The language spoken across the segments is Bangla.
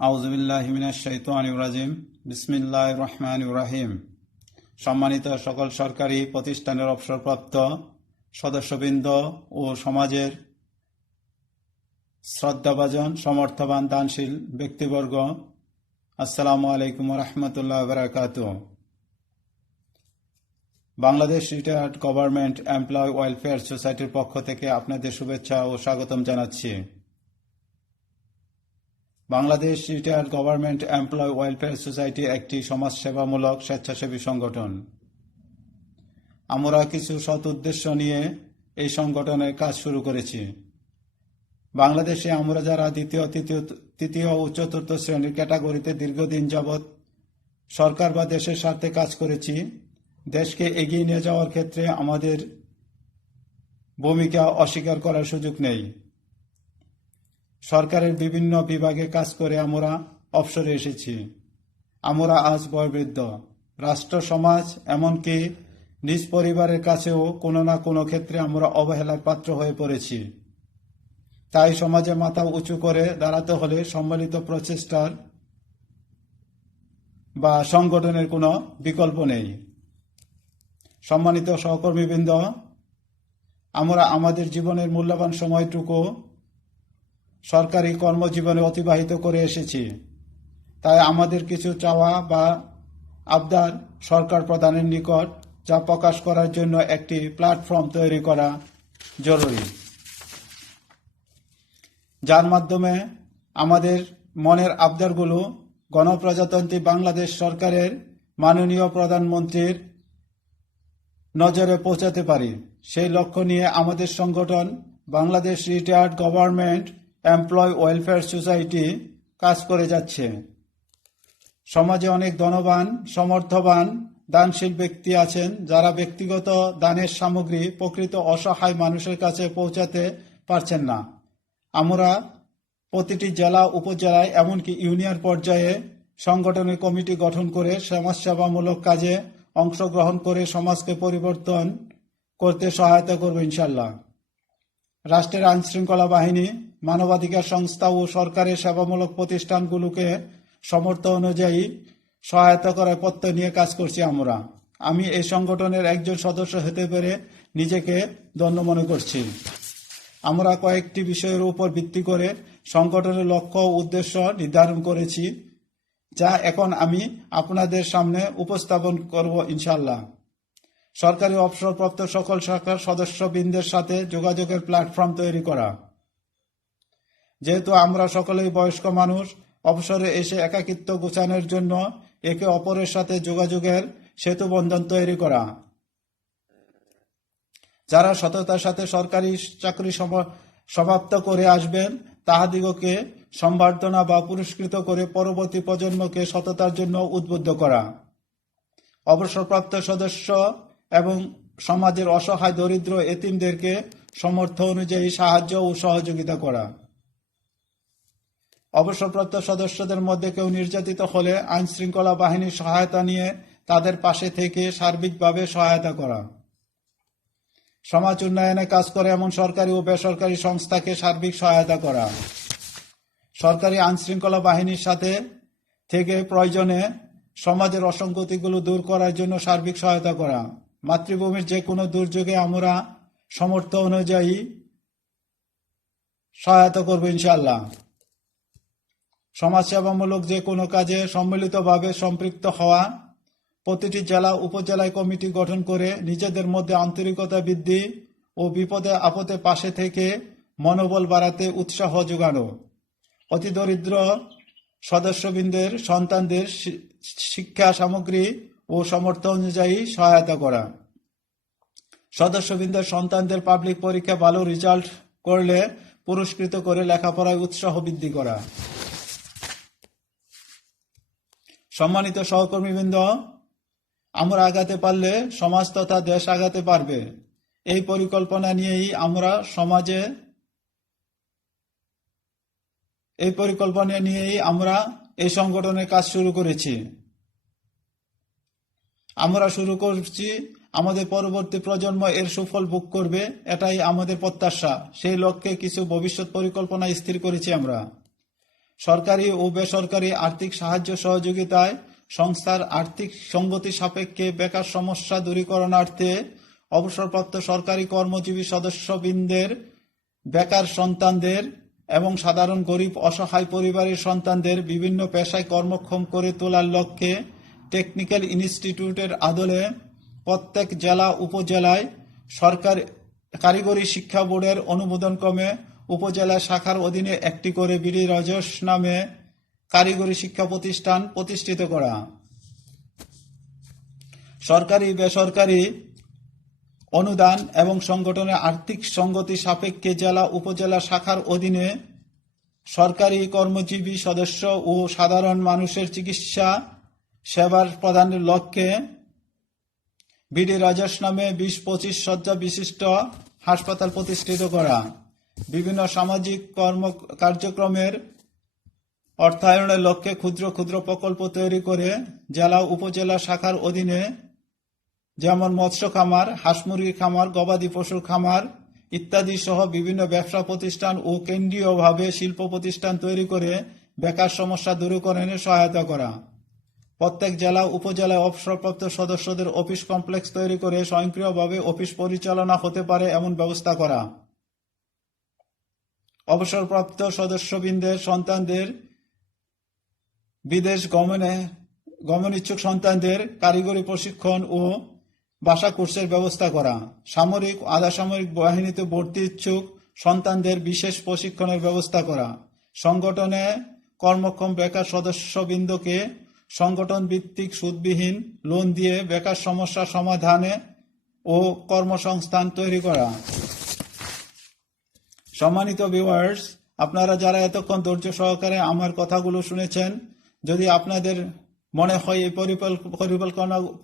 আউযুবিল্লাহি মিনাশ শাইতানির রাজিম। বিসমিল্লাহির রহমানির রহিম। সম্মানিত সকল সরকারি প্রতিষ্ঠানের অবসরপ্রাপ্ত সদস্যবৃন্দ ও সমাজের শ্রদ্ধাভাজন সমর্থবান দানশীল ব্যক্তিবর্গ, আসসালামু আলাইকুম রহমতুল্লাহ বারাকাতুহু। Bangladesh retired government employ welfare সোসাইটির পক্ষ থেকে আপনাদের শুভেচ্ছা ও স্বাগতম জানাচ্ছি। Bangladesh retired government employ welfare society একটি সমাজসেবামূলক স্বেচ্ছাসেবী সংগঠন। আমরা কিছু সৎ উদ্দেশ্য নিয়ে এই সংগঠনের কাজ শুরু করেছি। বাংলাদেশে আমরা যারা দ্বিতীয়, তৃতীয় ও চতুর্থ শ্রেণীর ক্যাটাগরিতে দীর্ঘদিন যাবৎ সরকার বা দেশের স্বার্থে কাজ করেছি, দেশকে এগিয়ে নিয়ে যাওয়ার ক্ষেত্রে আমাদের ভূমিকা অস্বীকার করার সুযোগ নেই। সরকারের বিভিন্ন বিভাগে কাজ করে আমরা অবসরে এসেছি। আমরা আজ বয়োবৃদ্ধ। রাষ্ট্র, সমাজ, এমনকি নিজ পরিবারের কাছেও কোনো না কোনো ক্ষেত্রে আমরা অবহেলার পাত্র হয়ে পড়েছি। তাই সমাজে মাথা উঁচু করে দাঁড়াতে হলে সম্মিলিত প্রচেষ্টার বা সংগঠনের কোনো বিকল্প নেই। সম্মানিত সহকর্মীবৃন্দ, আমরা আমাদের জীবনের মূল্যবান সময়টুকু সরকারি কর্মজীবনে অতিবাহিত করে এসেছি। তাই আমাদের কিছু চাওয়া বা আবদার সরকার প্রধানের নিকট, যা প্রকাশ করার জন্য একটি প্ল্যাটফর্ম তৈরি করা জরুরি, যার মাধ্যমে আমাদের মনের আবদারগুলো গণপ্রজাতন্ত্রী বাংলাদেশ সরকারের মাননীয় প্রধানমন্ত্রীর নজরে পৌঁছাতে পারি। সেই লক্ষ্য নিয়ে আমাদের সংগঠন Bangladesh retired government employ welfare society কাজ করে যাচ্ছে। সমাজে অনেক ধনবান, সমর্থবান, দানশীল ব্যক্তি আছেন যারা ব্যক্তিগত দানের সামগ্রী প্রকৃত অসহায় মানুষের কাছে পৌঁছাতে পারছেন না। আমরা প্রতিটি জেলা, উপজেলায়, এমনকি ইউনিয়ন পর্যায়ে সংগঠনের কমিটি গঠন করে সমাজসেবামূলক কাজে অংশগ্রহণ করে সমাজকে পরিবর্তন করতে সহায়তা করব ইনশাল্লাহ। রাষ্ট্রের আইনশৃঙ্খলা বাহিনী, মানবাধিকার সংস্থা ও সরকারের সেবামূলক প্রতিষ্ঠানগুলোকে সামর্থ্য অনুযায়ী সহায়তা করার প্রত্যয় নিয়ে কাজ করছি আমরা। আমি এই সংগঠনের একজন সদস্য হতে পেরে নিজেকে ধন্য মনে করছি। আমরা কয়েকটি বিষয়ের উপর ভিত্তি করে সংগঠনের লক্ষ্য ও উদ্দেশ্য নির্ধারণ করেছি, যা এখন আমি আপনাদের সামনে উপস্থাপন করব ইনশাআল্লাহ। সরকারি অবসরপ্রাপ্ত সকল সরকার সদস্যবৃন্দের সাথে যোগাযোগের প্ল্যাটফর্ম তৈরি করা। যেহেতু আমরা সকলেই বয়স্ক মানুষ, অবসরে এসে একাকিত্ব ঘোচানোর জন্য একে অপরের সাথে যোগাযোগের সেতুবন্ধন তৈরি করা। যারা সততার সাথে সরকারি চাকরি সমাপ্ত করে আসবেন, তাহাদিগকে সম্বর্ধনা বা পুরস্কৃত করে পরবর্তী প্রজন্মকে সততার জন্য উদ্বুদ্ধ করা। অবসরপ্রাপ্ত সদস্য এবং সমাজের অসহায় দরিদ্র এতিমদেরকে সামর্থ্য অনুযায়ী সাহায্য ও সহযোগিতা করা। অবসরপ্রাপ্ত সদস্যদের মধ্যে কেউ নির্যাতিত হলে আইনশৃঙ্খলা বাহিনীর সহায়তা নিয়ে তাদের পাশে থেকে সার্বিকভাবে সহায়তা করা। সমাজ উন্নয়নে কাজ করে এমন সরকারি ও বেসরকারি সংস্থাকে সার্বিক সহায়তা করা। সরকারি আইনশৃঙ্খলা বাহিনীর সাথে থেকে প্রয়োজনে সমাজের অসঙ্গতিগুলো দূর করার জন্য সার্বিক সহায়তা করা। মাতৃভূমির যে কোনো দুর্যোগে আমরা সামর্থ্য অনুযায়ী সহায়তা করব ইনশাআল্লাহ। সমাজসেবামূলক যে কোনো কাজে সম্মিলিতভাবে সম্পৃক্ত হওয়া। প্রতিটি জেলা, উপজেলায় কমিটি গঠন করে নিজেদের মধ্যে আন্তরিকতা বৃদ্ধি ও বিপদে আপদে পাশে থেকে মনোবল বাড়াতে উৎসাহ যোগানো। অতি দরিদ্র সদস্যবৃন্দের সন্তানদের শিক্ষা সামগ্রী ও সামর্থ্য অনুযায়ী সহায়তা করা। সদস্যবৃন্দের সন্তানদের পাবলিক পরীক্ষা ভালো রেজাল্ট করলে পুরস্কৃত করে লেখাপড়ায় উৎসাহ বৃদ্ধি করা। সম্মানিত সহকর্মীবৃন্দ, আমরা আগাতে পারলে সমাজ তথা দেশ আগাতে পারবে। এই পরিকল্পনা নিয়েই আমরা এই সংগঠনের কাজ শুরু করেছি। আমরা শুরু করছি, আমাদের পরবর্তী প্রজন্ম এর সুফল ভোগ করবে, এটাই আমাদের প্রত্যাশা। সেই লক্ষ্যে কিছু ভবিষ্যৎ পরিকল্পনা স্থির করেছি আমরা। সরকারি ও বেসরকারি আর্থিক সাহায্য সহযোগিতায় সংস্থার আর্থিক সঙ্গতি সাপেক্ষে বেকার সমস্যা দূরীকরণার্থে অবসরপ্রাপ্ত সরকারি কর্মজীবী সদস্যবৃন্দের বেকার সন্তানদের এবং সাধারণ গরিব অসহায় পরিবারের সন্তানদের বিভিন্ন পেশায় কর্মক্ষম করে তোলার লক্ষ্যে টেকনিক্যাল ইনস্টিটিউটের আদলে প্রত্যেক জেলা উপজেলায় সরকার কারিগরি শিক্ষা বোর্ডের অনুমোদনক্রমে উপজেলা শাখার অধীনে একটি করে বিডি রজস নামে কারিগরি শিক্ষা প্রতিষ্ঠান প্রতিষ্ঠিত করা। সরকারি বেসরকারি অনুদান এবং সংগঠনের আর্থিক সঙ্গতি সাপেক্ষে জেলা উপজেলা শাখার অধীনে সরকারি কর্মজীবী সদস্য ও সাধারণ মানুষের চিকিৎসা সেবার প্রদানের লক্ষ্যে বিডি রাজস নামে 20-25 শয্যা বিশিষ্ট হাসপাতাল প্রতিষ্ঠিত করা। বিভিন্ন সামাজিক কার্যক্রমের অর্থায়নের লক্ষ্যে ক্ষুদ্র ক্ষুদ্র প্রকল্প তৈরি করে জেলা উপজেলা শাখার অধীনে যেমন মৎস্য খামার, হাঁস মুরগির খামার, গবাদি পশুর খামার ইত্যাদি সহ বিভিন্ন ব্যবসা প্রতিষ্ঠান ও কেন্দ্রীয়ভাবে শিল্প প্রতিষ্ঠান তৈরি করে বেকার সমস্যা দূরীকরণে সহায়তা করা। প্রত্যেক জেলা উপজেলায় অবসরপ্রাপ্ত সদস্যদের অফিস কমপ্লেক্স তৈরি করে স্বয়ংক্রিয়ভাবে অফিস পরিচালনা হতে পারে এমন ব্যবস্থা করা। অবসরপ্রাপ্ত সদস্যবৃন্দের সন্তানদের বিদেশ গমন ইচ্ছুক সন্তানদের কারিগরি প্রশিক্ষণ ও ভাষা কোর্সের ব্যবস্থা করা। সামরিক ও আধাসামরিক বাহিনীতে ভর্তি ইচ্ছুক সন্তানদের বিশেষ প্রশিক্ষণের ব্যবস্থা করা। সংগঠনে কর্মক্ষম বেকার সদস্যবৃন্দকে সংগঠন ভিত্তিক সুদবিহীন লোন দিয়ে বেকার সমস্যা সমাধানে ও কর্মসংস্থান তৈরি করা। সম্মানিত ভিউয়ার্স, আপনারা যারা এতক্ষণ ধৈর্য সহকারে আমার কথাগুলো শুনেছেন, যদি আপনাদের মনে হয় এই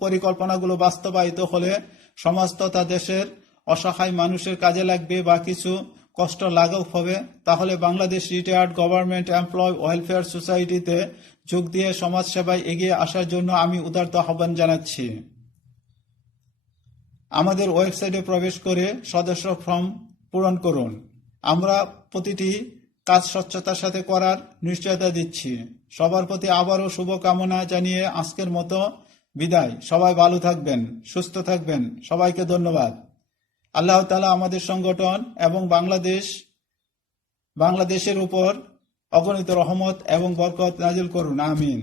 পরিকল্পনাগুলো বাস্তবায়িত হলে সমাজ তথা দেশের অসহায় মানুষের কাজে লাগবে বা কিছু কষ্ট লাঘব হবে, তাহলে Bangladesh retired government employ welfare সোসাইটিতে যোগ দিয়ে সমাজ সেবায় এগিয়ে আসার জন্য আমি উদারত আহ্বান জানাচ্ছি। আমাদের ওয়েবসাইটে প্রবেশ করে সদস্য ফর্ম পূরণ করুন। আমরা প্রতিটি কাজ স্বচ্ছতার সাথে করার নিশ্চয়তা দিচ্ছি। সবার প্রতি আবারও শুভকামনা জানিয়ে আজকের মতো বিদায়। সবাই ভালো থাকবেন, সুস্থ থাকবেন। সবাইকে ধন্যবাদ। আল্লাহ তাআলা আমাদের সংগঠন এবং বাংলাদেশের উপর অগণিত রহমত এবং বরকত নাজিল করুন, আমিন।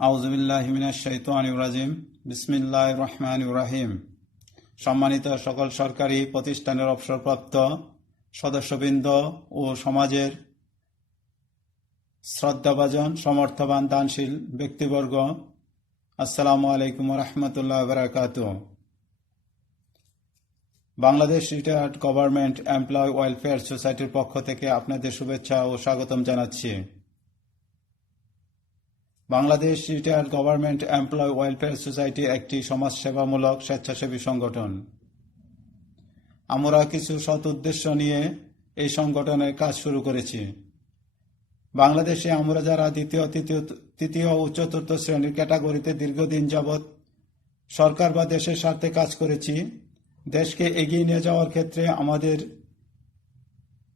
আউযু বিল্লাহি মিনাশ শাইতানির রাজিম। বিসমিল্লাহির রহমানির রহিম। সম্মানিত সকল সরকারি প্রতিষ্ঠানের অবসরপ্রাপ্ত সদস্যবৃন্দ ও সমাজের শ্রদ্ধাভাজন সমর্থবান দানশীল ব্যক্তিবর্গ, আসসালামু আলাইকুম ওয়া রাহমাতুল্লাহি ওয়া বারাকাতুহু। Bangladesh retired government employ welfare সোসাইটির পক্ষ থেকে আপনাদের শুভেচ্ছা ও স্বাগতম জানাচ্ছি। Bangladesh retired government employ welfare society একটি সমাজসেবামূলক স্বেচ্ছাসেবী সংগঠন। আমরা কিছু সৎ উদ্দেশ্য নিয়ে এই সংগঠনের কাজ শুরু করেছি। বাংলাদেশে আমরা যারা দ্বিতীয়, তৃতীয় ও চতুর্থ শ্রেণীর ক্যাটাগরিতে দীর্ঘদিন যাবৎ সরকার বা দেশের স্বার্থে কাজ করেছি, দেশকে এগিয়ে নিয়ে যাওয়ার ক্ষেত্রে আমাদের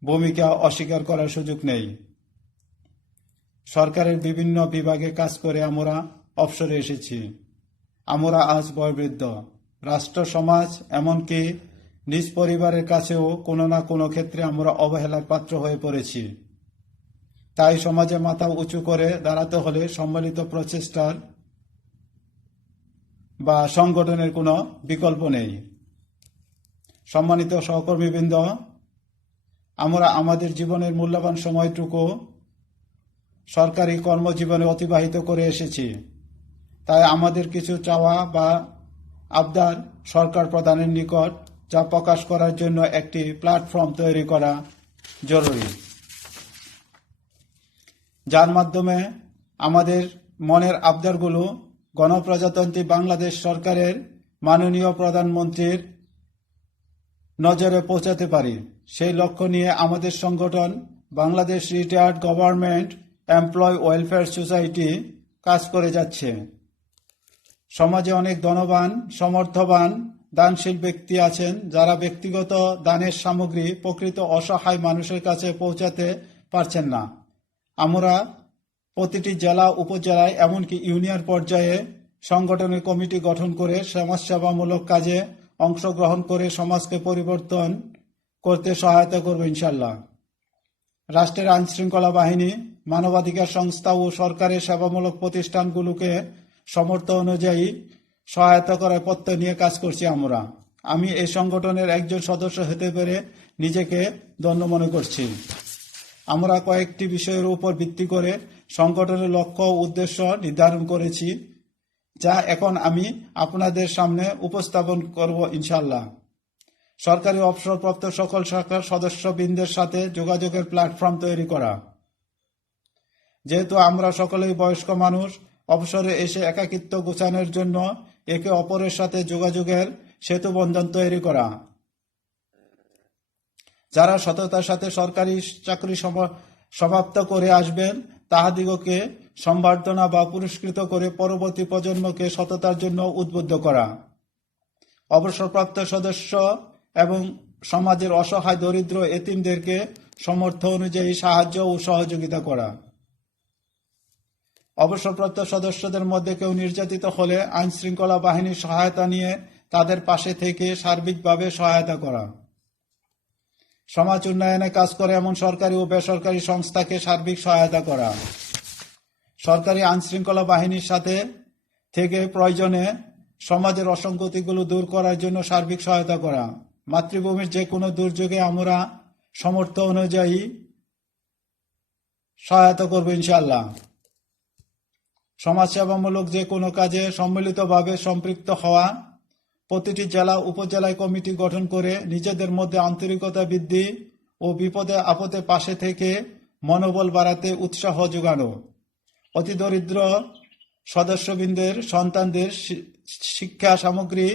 ভূমিকা অস্বীকার করার সুযোগ নেই। সরকারের বিভিন্ন বিভাগে কাজ করে আমরা অবসরে এসেছি। আমরা আজ বয়োবৃদ্ধ। রাষ্ট্র, সমাজ, এমনকি নিজ পরিবারের কাছেও কোনো না কোনো ক্ষেত্রে আমরা অবহেলার পাত্র হয়ে পড়েছি। তাই সমাজে মাথা উঁচু করে দাঁড়াতে হলে সম্মিলিত প্রচেষ্টার বা সংগঠনের কোনো বিকল্প নেই। সম্মানিত সহকর্মীবৃন্দ, আমরা আমাদের জীবনের মূল্যবান সময়টুকু সরকারি কর্মজীবনে অতিবাহিত করে এসেছি। তাই আমাদের কিছু চাওয়া বা আবদার সরকার প্রধানের নিকট, যা প্রকাশ করার জন্য একটি প্ল্যাটফর্ম তৈরি করা জরুরি, যার মাধ্যমে আমাদের মনের আবদারগুলো গণপ্রজাতন্ত্রী বাংলাদেশ সরকারের মাননীয় প্রধানমন্ত্রীর নজরে পৌঁছাতে পারি। সেই লক্ষ্য নিয়ে আমাদের সংগঠন Bangladesh retired government employ welfare society কাজ করে যাচ্ছে। সমাজে অনেক ধনবান, সমর্থবান দানশীল ব্যক্তি আছেন যারা ব্যক্তিগত দানের সামগ্রী প্রকৃত অসহায় মানুষের কাছে পৌঁছাতে পারছেন না। আমরা প্রতিটি জেলা উপজেলায় এমনকি ইউনিয়ন পর্যায়ে সংগঠনের কমিটি গঠন করে সমাজসেবামূলক কাজে অংশগ্রহণ করে সমাজকে পরিবর্তন করতে সহায়তা করব ইনশাল্লাহ। রাষ্ট্রের আইন শৃঙ্খলা বাহিনী, মানবাধিকার সংস্থা ও সরকারের সেবামূলক প্রতিষ্ঠানগুলোকে সামর্থ্য অনুযায়ী সহায়তা করার প্রত্যয় নিয়ে কাজ করছি আমরা। আমি এই সংগঠনের একজন সদস্য হতে পেরে নিজেকে ধন্য মনে করছি। আমরা কয়েকটি বিষয়ের উপর ভিত্তি করে সংগঠনের লক্ষ্য ও উদ্দেশ্য নির্ধারণ করেছি, যা এখন আমি আপনাদের সামনে উপস্থাপন করব ইনশাআল্লাহ। সরকারি অবসরপ্রাপ্ত সকল শাখার সদস্যবৃন্দের সাথে যোগাযোগের প্ল্যাটফর্ম তৈরি করা। যেহেতু আমরা সকলেই বয়স্ক মানুষ, অবসরে এসে একাকিত্ব ঘোচানোর জন্য একে অপরের সাথে যোগাযোগের সেতুবন্ধন তৈরি করা। যারা সততার সাথে সরকারি চাকরি সমাপ্ত করে আসবেন তাহাদিগকে সম্বর্ধনা বা পুরস্কৃত করে পরবর্তী প্রজন্মকে সততার জন্য উদ্বুদ্ধ করা। অবসরপ্রাপ্ত সদস্য এবং সমাজের অসহায় দরিদ্র এতিমদেরকে সামর্থ্য অনুযায়ী সাহায্য ও সহযোগিতা করা। অবসরপ্রাপ্ত সদস্যদের মধ্যে কেউ নির্যাতিত হলে আইন শৃঙ্খলা বাহিনীর সহায়তা নিয়ে তাদের পাশে থেকে সার্বিকভাবে সহায়তা করা। সমাজ উন্নয়নে কাজ করে এমন সরকারি ও বেসরকারি সংস্থাকে সার্বিক সহায়তা করা। সরকারি আইন শৃঙ্খলা বাহিনীর সাথে থেকে প্রয়োজনে সমাজের অসঙ্গতিগুলো দূর করার জন্য সার্বিক সহায়তা করা। মাতৃভূমির যে কোনো দুর্যোগে আমরা সামর্থ্য অনুযায়ী সহায়তা করব ইনশাআল্লাহ। সমাজসেবামূলক যে কোনো কাজে সম্মিলিতভাবে সম্পৃক্ত হওয়া। প্রতিটি জেলা উপজেলায় কমিটি গঠন করে নিজেদের মধ্যে আন্তরিকতা বৃদ্ধি ও বিপদে আপদে পাশে থেকে মনোবল বাড়াতে উৎসাহ যোগানো। অতি দরিদ্র সদস্যবৃন্দের সন্তানদের শিক্ষা সামগ্রী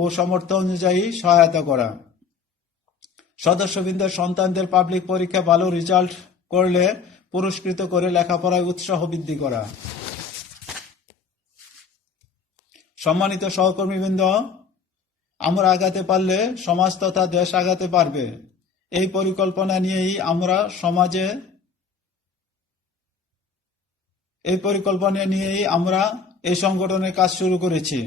ও সামর্থ্য অনুযায়ী সহায়তা করা। সদস্যবৃন্দের সন্তানদের পাবলিক পরীক্ষা ভালো রেজাল্ট করলে পুরস্কৃত করে লেখাপড়ায় উৎসাহ বৃদ্ধি করা। সম্মানিত সহকর্মীবৃন্দ, আমরা আগাতে পারলে সমাজ তথা দেশ আগাতে পারবে। এই পরিকল্পনা নিয়েই আমরা এই সংগঠনের কাজ শুরু করেছি।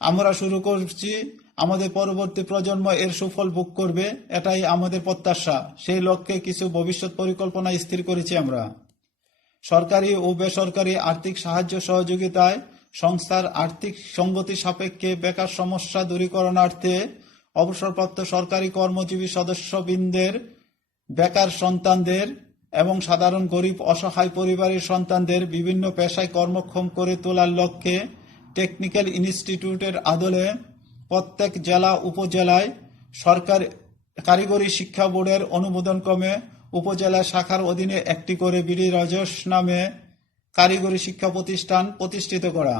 আমরা শুরু করছি, আমাদের পরবর্তী প্রজন্ম এর সুফল ভোগ করবে, এটাই আমাদের প্রত্যাশা। সেই লক্ষ্যে কিছু ভবিষ্যৎ পরিকল্পনা স্থির করেছি আমরা। সরকারি ও বেসরকারি আর্থিক সাহায্য সহযোগিতায় সংস্থার আর্থিক সঙ্গতি সাপেক্ষে বেকার সমস্যা দূরীকরণার্থে অবসরপ্রাপ্ত সরকারি কর্মজীবী সদস্যবৃন্দের বেকার সন্তানদের এবং সাধারণ গরিব অসহায় পরিবারের সন্তানদের বিভিন্ন পেশায় কর্মক্ষম করে তোলার লক্ষ্যে টেকনিক্যাল ইনস্টিটিউটের আদলে প্রত্যেক জেলা উপজেলায় সরকার কারিগরি শিক্ষা বোর্ডের অনুমোদনক্রমে উপজেলা শাখার অধীনে একটি করে বিডি রাজস নামে কারিগরি শিক্ষা প্রতিষ্ঠান প্রতিষ্ঠিত করা।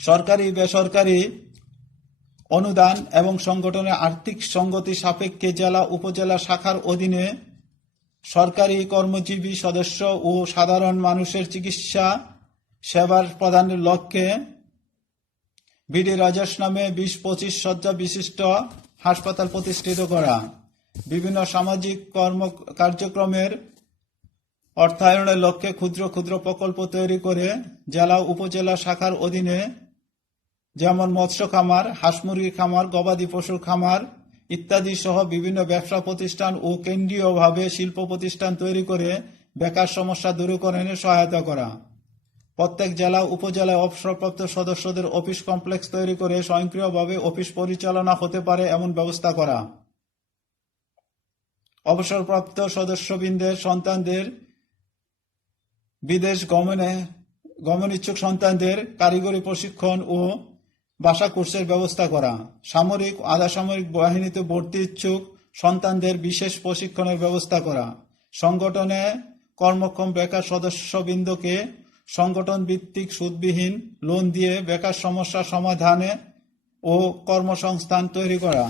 সরকারি বেসরকারি অনুদান এবং সংগঠনের আর্থিক সঙ্গতি সাপেক্ষে জেলা উপজেলা শাখার অধীনে সরকারি কর্মজীবী সদস্য ও সাধারণ মানুষের চিকিৎসা সেবার প্রদানের লক্ষ্যে বিডি রাজস নামে 20-25 শয্যা বিশিষ্ট হাসপাতাল প্রতিষ্ঠিত করা। বিভিন্ন সামাজিক কার্যক্রমের অর্থায়নের লক্ষ্যে ক্ষুদ্র ক্ষুদ্র প্রকল্প তৈরি করে জেলা উপজেলা শাখার অধীনে যেমন মৎস্য খামার, হাঁস মুরগির খামার, গবাদি পশুর খামার ইত্যাদি সহ বিভিন্ন ব্যবসা প্রতিষ্ঠান ও কেন্দ্রীয়ভাবে শিল্প প্রতিষ্ঠান তৈরি করে বেকার সমস্যা দূরীকরণে সহায়তা করা। প্রত্যেক জেলা উপজেলায় অবসরপ্রাপ্ত সদস্যদের অফিস কমপ্লেক্স তৈরি করে স্বয়ংক্রিয়ভাবে অফিস পরিচালনা হতে পারে এমন ব্যবস্থা করা। অবসরপ্রাপ্ত সদস্যবৃন্দের সন্তানদের বিদেশ গমনোচ্ছুক সন্তানদের কারিগরি প্রশিক্ষণ ও ভাষা কোর্সের ব্যবস্থা করা। সামরিক আধা সামরিক বাহিনীতে ভর্তি ইচ্ছুক সন্তানদের বিশেষ প্রশিক্ষণের ব্যবস্থা করা। সংগঠনে কর্মক্ষম বেকার সদস্যবৃন্দকে সংগঠন ভিত্তিক সুদবিহীন লোন দিয়ে বেকার সমস্যা সমাধানে ও কর্মসংস্থান তৈরি করা।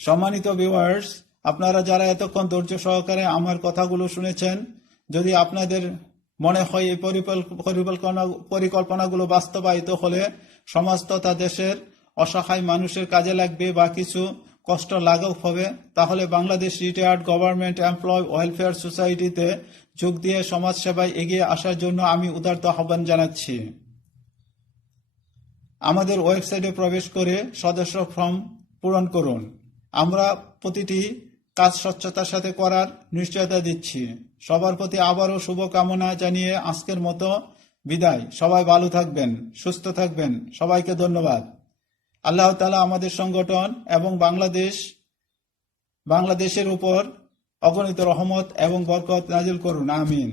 সম্মানিত ভিউয়ার্স, আপনারা যারা এতক্ষণ ধৈর্য সহকারে আমার কথাগুলো শুনেছেন, যদি আপনাদের মনে হয় এই পরিকল্পনাগুলো বাস্তবায়িত হলে সমাজ তথা দেশের অসহায় মানুষের কাজে লাগবে বা কিছু কষ্ট লাঘব হবে। তাহলে Bangladesh retired government employ welfare সোসাইটিতে যোগ দিয়ে সমাজ সেবায় এগিয়ে আসার জন্য আমি উদারত আহ্বান জানাচ্ছি। আমাদের ওয়েবসাইটে প্রবেশ করে সদস্য ফর্ম পূরণ করুন। আমরা প্রতিটি কাজ স্বচ্ছতার সাথে করার নিশ্চয়তা দিচ্ছি। সবার প্রতি আবারও শুভকামনা জানিয়ে আজকের মতো বিদায়। সবাই ভালো থাকবেন, সুস্থ থাকবেন। সবাইকে ধন্যবাদ। আল্লাহ তাআলা আমাদের সংগঠন এবং বাংলাদেশের উপর অগণিত রহমত এবং বরকত নাজিল করুন। আমিন।